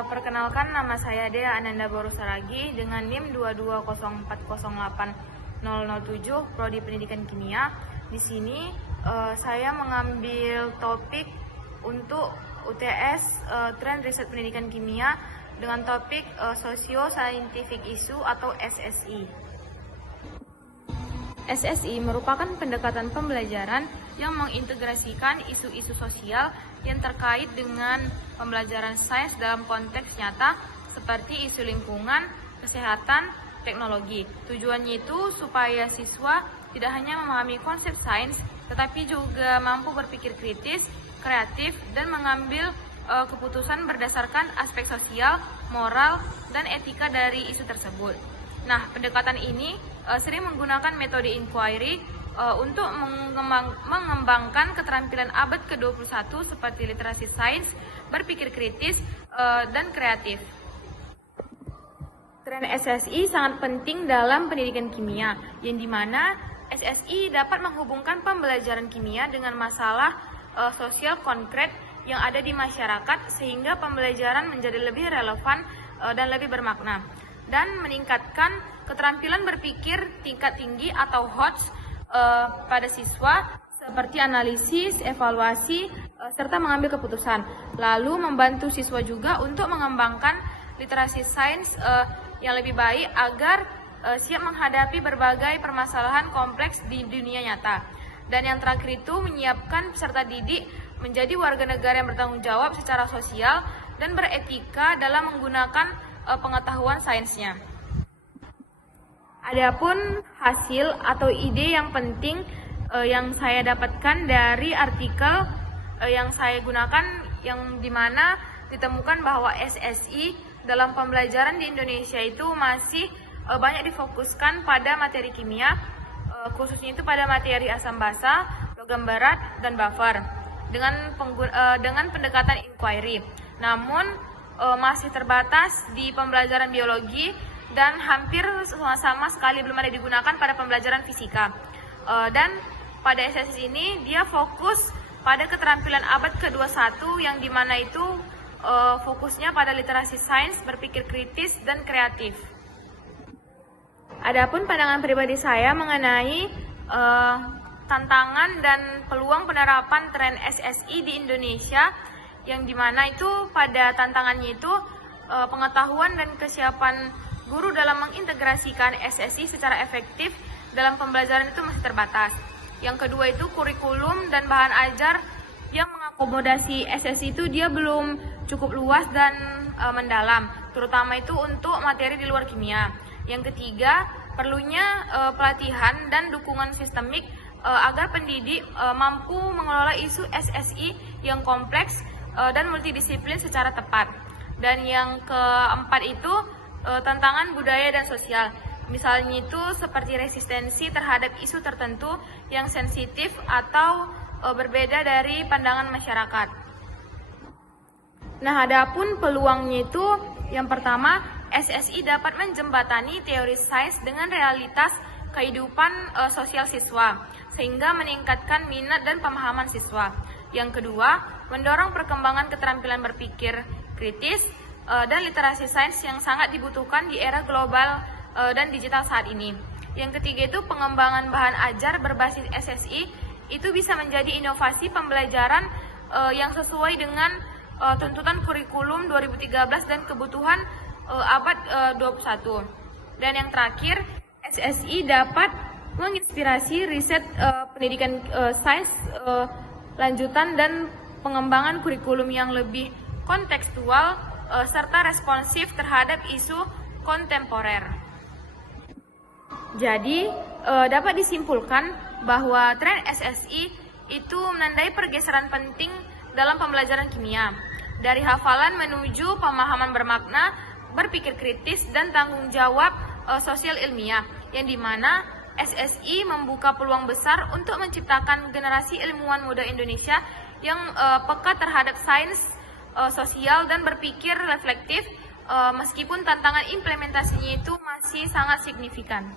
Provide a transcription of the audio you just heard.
Perkenalkan, nama saya Dea Ananda Borusaragi dengan NIM 220408007 Prodi Pendidikan Kimia. Di sini saya mengambil topik untuk UTS Tren Riset Pendidikan Kimia dengan topik Socio Scientific Issue atau SSI. SSI merupakan pendekatan pembelajaran yang mengintegrasikan isu-isu sosial yang terkait dengan pembelajaran sains dalam konteks nyata seperti isu lingkungan, kesehatan, teknologi. Tujuannya itu supaya siswa tidak hanya memahami konsep sains, tetapi juga mampu berpikir kritis, kreatif, dan mengambil keputusan berdasarkan aspek sosial, moral, dan etika dari isu tersebut. Nah, pendekatan ini sering menggunakan metode inquiry untuk mengembangkan keterampilan abad ke-21 seperti literasi sains, berpikir kritis, dan kreatif. Tren SSI sangat penting dalam pendidikan kimia, yang dimana SSI dapat menghubungkan pembelajaran kimia dengan masalah sosial konkret yang ada di masyarakat sehingga pembelajaran menjadi lebih relevan dan lebih bermakna, dan meningkatkan keterampilan berpikir tingkat tinggi atau HOTS pada siswa seperti analisis, evaluasi, serta mengambil keputusan. Lalu membantu siswa juga untuk mengembangkan literasi sains yang lebih baik agar siap menghadapi berbagai permasalahan kompleks di dunia nyata. Dan yang terakhir itu menyiapkan peserta didik menjadi warga negara yang bertanggung jawab secara sosial dan beretika dalam menggunakan pengetahuan sainsnya. Adapun hasil atau ide yang penting yang saya dapatkan dari artikel yang saya gunakan, yang dimana ditemukan bahwa SSI dalam pembelajaran di Indonesia itu masih banyak difokuskan pada materi kimia, khususnya itu pada materi asam basa, logam berat, dan buffer dengan pendekatan inquiry. Namun masih terbatas di pembelajaran biologi dan hampir sama sekali belum ada digunakan pada pembelajaran fisika. Dan pada SSI ini dia fokus pada keterampilan abad ke-21 yang dimana itu fokusnya pada literasi sains, berpikir kritis, dan kreatif. Adapun pandangan pribadi saya mengenai tantangan dan peluang penerapan tren SSI di Indonesia, yang dimana itu pada tantangannya itu pengetahuan dan kesiapan guru dalam mengintegrasikan SSI secara efektif dalam pembelajaran itu masih terbatas. Yang kedua itu kurikulum dan bahan ajar yang mengakomodasi SSI itu dia belum cukup luas dan mendalam, terutama itu untuk materi di luar kimia. Yang ketiga, perlunya pelatihan dan dukungan sistemik agar pendidik mampu mengelola isu SSI yang kompleks dan multidisiplin secara tepat. Dan yang keempat itu tantangan budaya dan sosial. Misalnya itu seperti resistensi terhadap isu tertentu yang sensitif atau berbeda dari pandangan masyarakat. Nah, adapun peluangnya itu yang pertama, SSI dapat menjembatani teori sains dengan realitas kehidupan sosial siswa, sehingga meningkatkan minat dan pemahaman siswa. Yang kedua, mendorong perkembangan keterampilan berpikir kritis dan literasi sains yang sangat dibutuhkan di era global dan digital saat ini. Yang ketiga itu pengembangan bahan ajar berbasis SSI itu bisa menjadi inovasi pembelajaran yang sesuai dengan tuntutan kurikulum 2013 dan kebutuhan abad 21. Dan yang terakhir, SSI dapat menginspirasi riset pendidikan sains lanjutan dan pengembangan kurikulum yang lebih kontekstual serta responsif terhadap isu kontemporer. Jadi, dapat disimpulkan bahwa tren SSI itu menandai pergeseran penting dalam pembelajaran kimia, dari hafalan menuju pemahaman bermakna, berpikir kritis, dan tanggung jawab sosial ilmiah, yang dimana SSI membuka peluang besar untuk menciptakan generasi ilmuwan muda Indonesia yang peka terhadap sains, sosial, dan berpikir reflektif, meskipun tantangan implementasinya itu masih sangat signifikan.